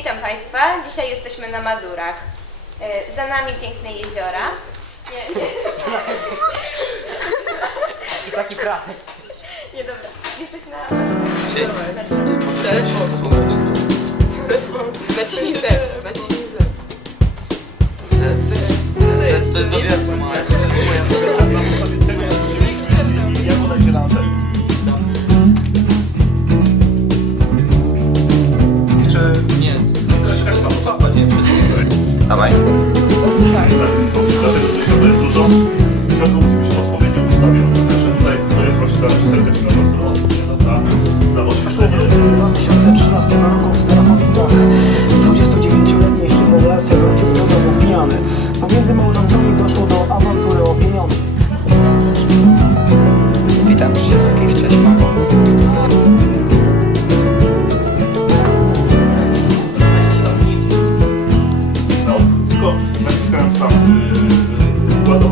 Witam Państwa. Dzisiaj jesteśmy na Mazurach. E, za nami piękne jeziora. Nie, nie, I taki pranek. nie dobra. Jesteś na... Telefon. Naciśnij zero. Давай.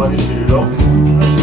va aller chez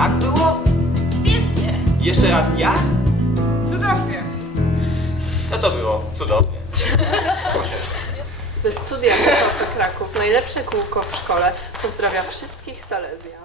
Jak było? Świetnie. Jeszcze raz jak? Cudownie. No to było cudownie. Ze studia Kraków, najlepsze kółko w szkole, pozdrawia wszystkich Salezjan.